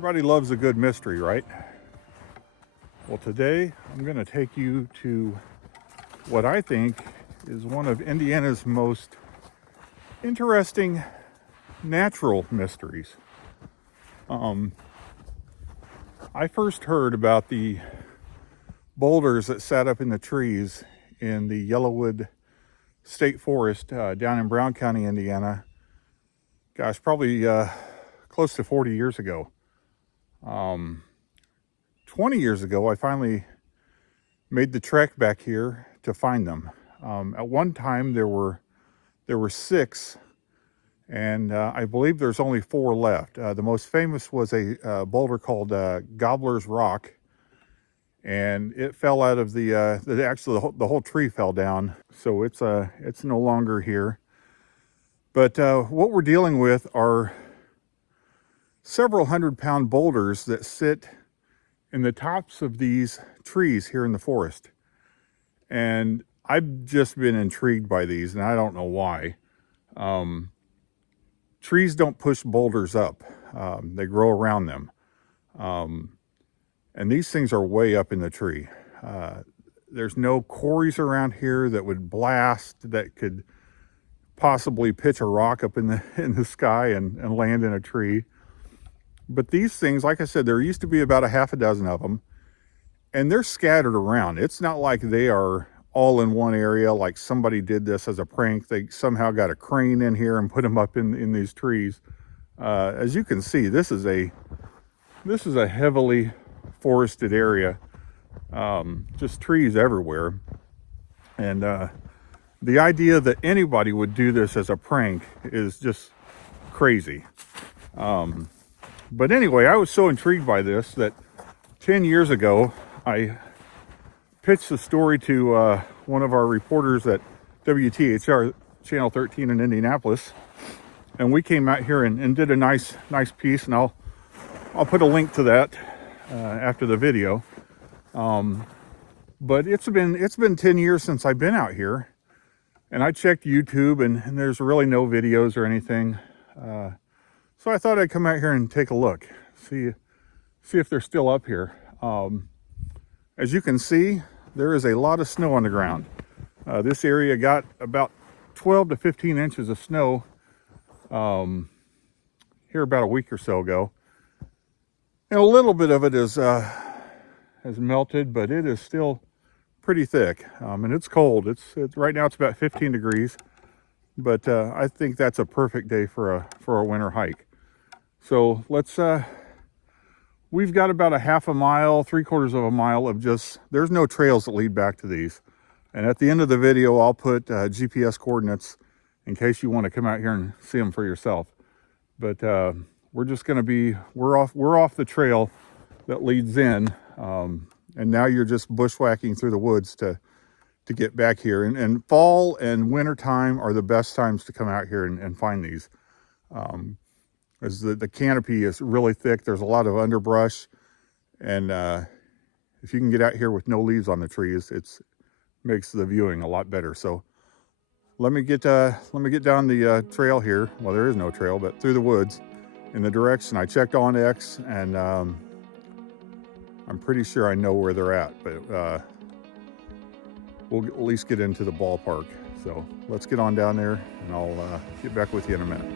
Everybody loves a good mystery, right? Well, today I'm going to take you to what I think is one of Indiana's most interesting natural mysteries. I first heard about the boulders that sat up in the trees in the Yellowwood State Forest down in Brown County, Indiana. Gosh, probably close to 40 years ago. 20 years ago, I finally made the trek back here to find them. At one time, there were 6, and I believe there's only 4 left. The most famous was a boulder called Gobbler's Rock, and it fell out of actually the whole tree fell down, so it's no longer here. But what we're dealing with are several 100-pound boulders that sit in the tops of these trees here in the forest. And I've just been intrigued by these, and I don't know why. Trees don't push boulders up. They grow around them. And these things are way up in the tree. There's no quarries around here that would blast, that could possibly pitch a rock up in the sky and land in a tree. But these things, like I said, there used to be about a half a dozen of them, and they're scattered around. It's not like they are all in one area, like somebody did this as a prank. They somehow got a crane in here and put them up in these trees. As you can see, this is a heavily forested area, just trees everywhere. And the idea that anybody would do this as a prank is just crazy. But anyway, I was so intrigued by this that 10 years ago, I pitched the story to one of our reporters at WTHR Channel 13 in Indianapolis. And we came out here and did a nice piece, and I'll put a link to that after the video. But it's been 10 years since I've been out here, and I checked YouTube, and there's really no videos or anything. So I thought I'd come out here and take a look, see if they're still up here. As you can see, there is a lot of snow on the ground. This area got about 12 to 15 inches of snow here about a week or so ago. And a little bit of it has melted, but it is still pretty thick. And it's cold. It's right now it's about 15 degrees, but I think that's a perfect day for a winter hike. So we've got about a half a mile, 3/4 of a mile of there's no trails that lead back to these. And at the end of the video, I'll put GPS coordinates in case you want to come out here and see them for yourself. But we're off the trail that leads in. And now you're just bushwhacking through the woods to get back here. And fall and winter time are the best times to come out here and find these. As the canopy is really thick, there's a lot of underbrush, and if you can get out here with no leaves on the trees, it makes the viewing a lot better. So let me get down the trail here. Well, there is no trail, but through the woods in the direction I checked on X, and I'm pretty sure I know where they're at, but we'll at least get into the ballpark. So let's get on down there, and I'll get back with you in a minute.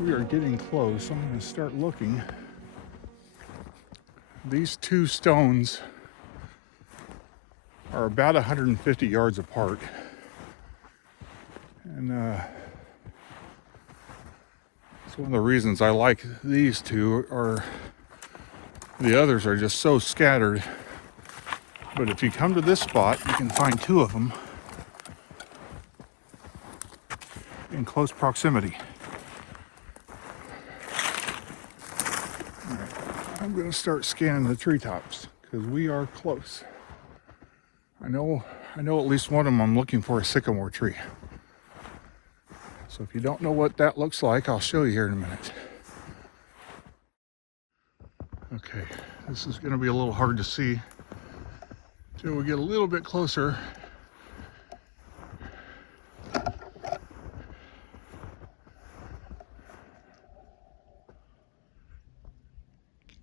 We are getting close. I'm going to start looking. These 2 stones are about 150 yards apart. And it's one of the reasons I like these 2. Are the others are just so scattered. But if you come to this spot, you can find 2 of them. in close proximity. All right, I'm going to start scanning the treetops because we are close. I know at least one of them I'm looking for a sycamore tree. So if you don't know what that looks like, I'll show you here in a minute. Okay, this is going to be a little hard to see until we get a little bit closer.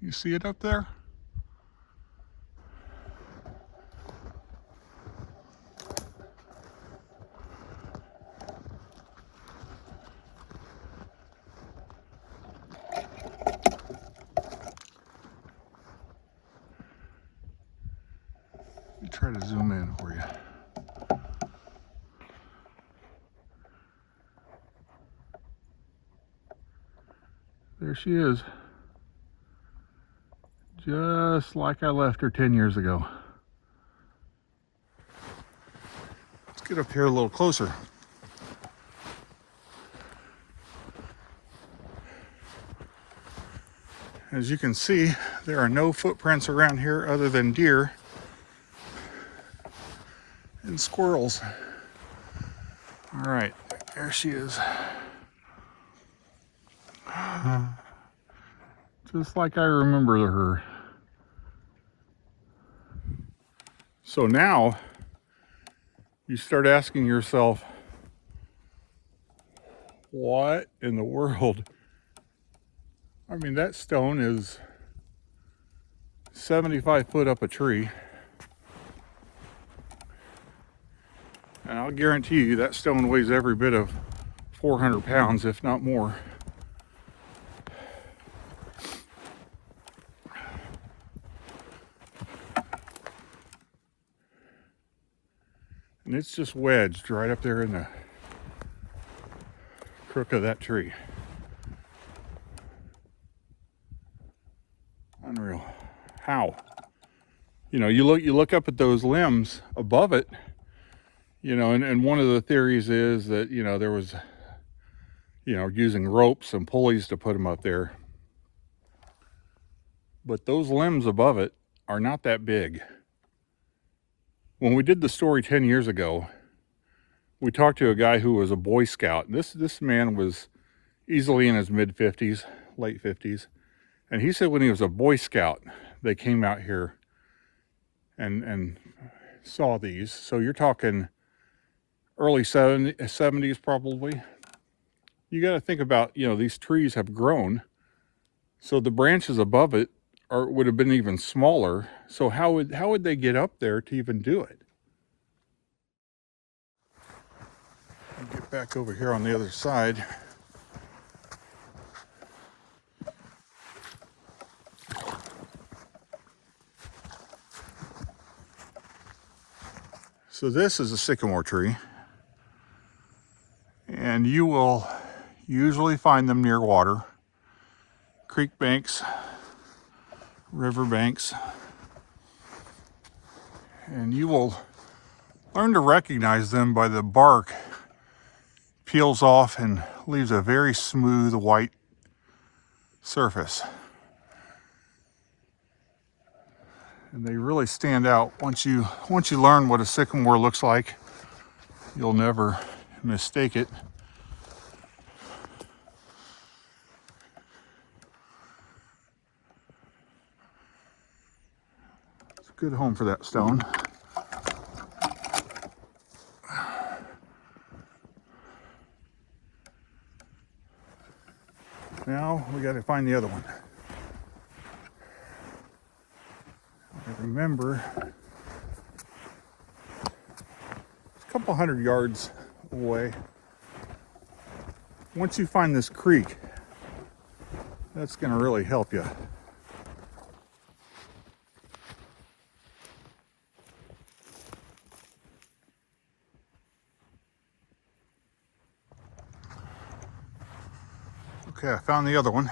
You see it up there? Let me try to zoom in for you. There she is. Just like I left her 10 years ago. Let's get up here a little closer. As you can see, there are no footprints around here other than deer and squirrels. All right, there she is. Just like I remember her. So now you start asking yourself, what in the world? I mean, that stone is 75 foot up a tree. And I'll guarantee you that stone weighs every bit of 400 pounds, if not more. And it's just wedged right up there in the crook of that tree. Unreal. How? You know, you look up at those limbs above it, you know, and one of the theories is that, you know, there was, you know, using ropes and pulleys to put them up there. But those limbs above it are not that big. When we did the story 10 years ago, we talked to a guy who was a Boy Scout. This man was easily in his mid-50s, late 50s. And he said when he was a Boy Scout, they came out here and saw these. So you're talking early 70s probably. You got to think about, you know, these trees have grown. So the branches above it would have been even smaller. So how would they get up there to even do it? I'll get back over here on the other side. So this is a sycamore tree, and you will usually find them near water, creek banks, river banks, and you will learn to recognize them by the bark peels off and leaves a very smooth white surface. And they really stand out. Once you learn what a sycamore looks like, you'll never mistake it. It's a good home for that stone. Now we got to find the other one. I remember it's a couple hundred yards away. Once you find this creek, that's going to really help you. Okay, I found the other one.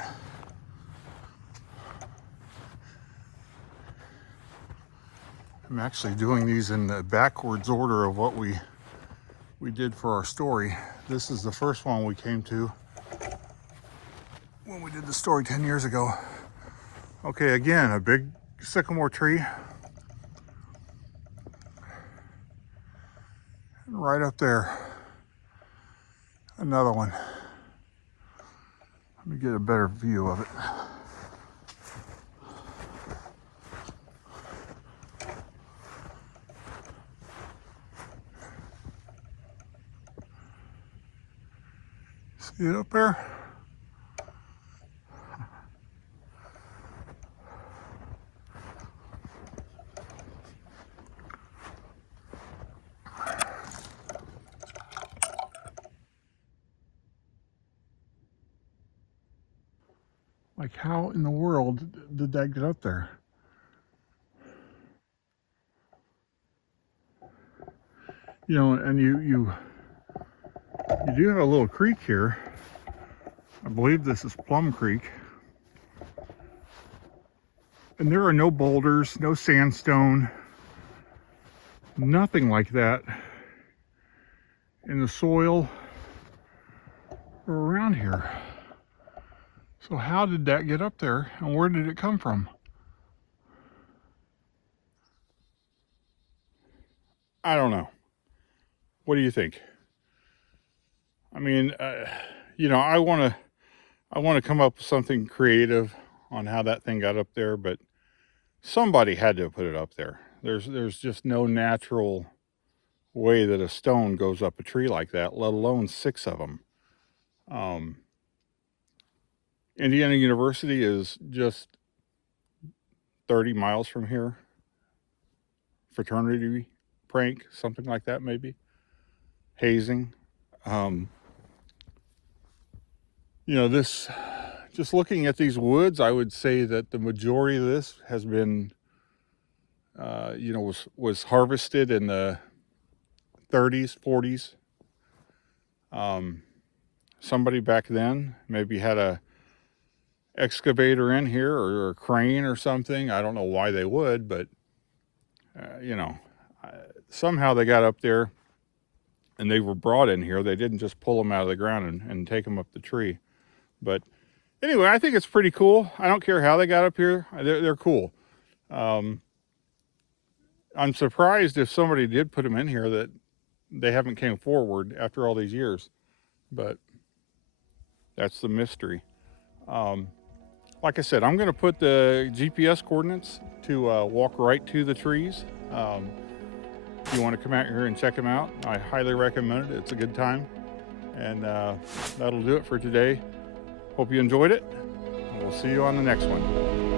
I'm actually doing these in the backwards order of what we did for our story. This is the first one we came to when we did the story 10 years ago. Okay, again, a big sycamore tree. And right up there, another one. Let me get a better view of it. See it up there? Like, how in the world did that get up there? You know, and you do have a little creek here. I believe this is Plum Creek. And there are no boulders, no sandstone, nothing like that in the soil or around here. So how did that get up there, and where did it come from? I don't know. What do you think? I mean, you know, I want to come up with something creative on how that thing got up there, but somebody had to put it up there. There's just no natural way that a stone goes up a tree like that, let alone 6 of them. Indiana University is just 30 miles from here. Fraternity prank, something like that maybe. Hazing. You know, this, just looking at these woods, I would say that the majority of this has been, you know, was harvested in the 30s, 40s. Somebody back then maybe had a excavator in here or a crane or something. I don't know why they would, but you know, somehow they got up there and they were brought in here. They didn't just pull them out of the ground and take them up the tree. But anyway, I think it's pretty cool. I don't care how they got up here. They're cool. I'm surprised if somebody did put them in here that they haven't came forward after all these years, but that's the mystery. Like I said, I'm going to put the GPS coordinates to walk right to the trees. If you want to come out here and check them out, I highly recommend it. It's a good time. And that'll do it for today. Hope you enjoyed it. We'll see you on the next one.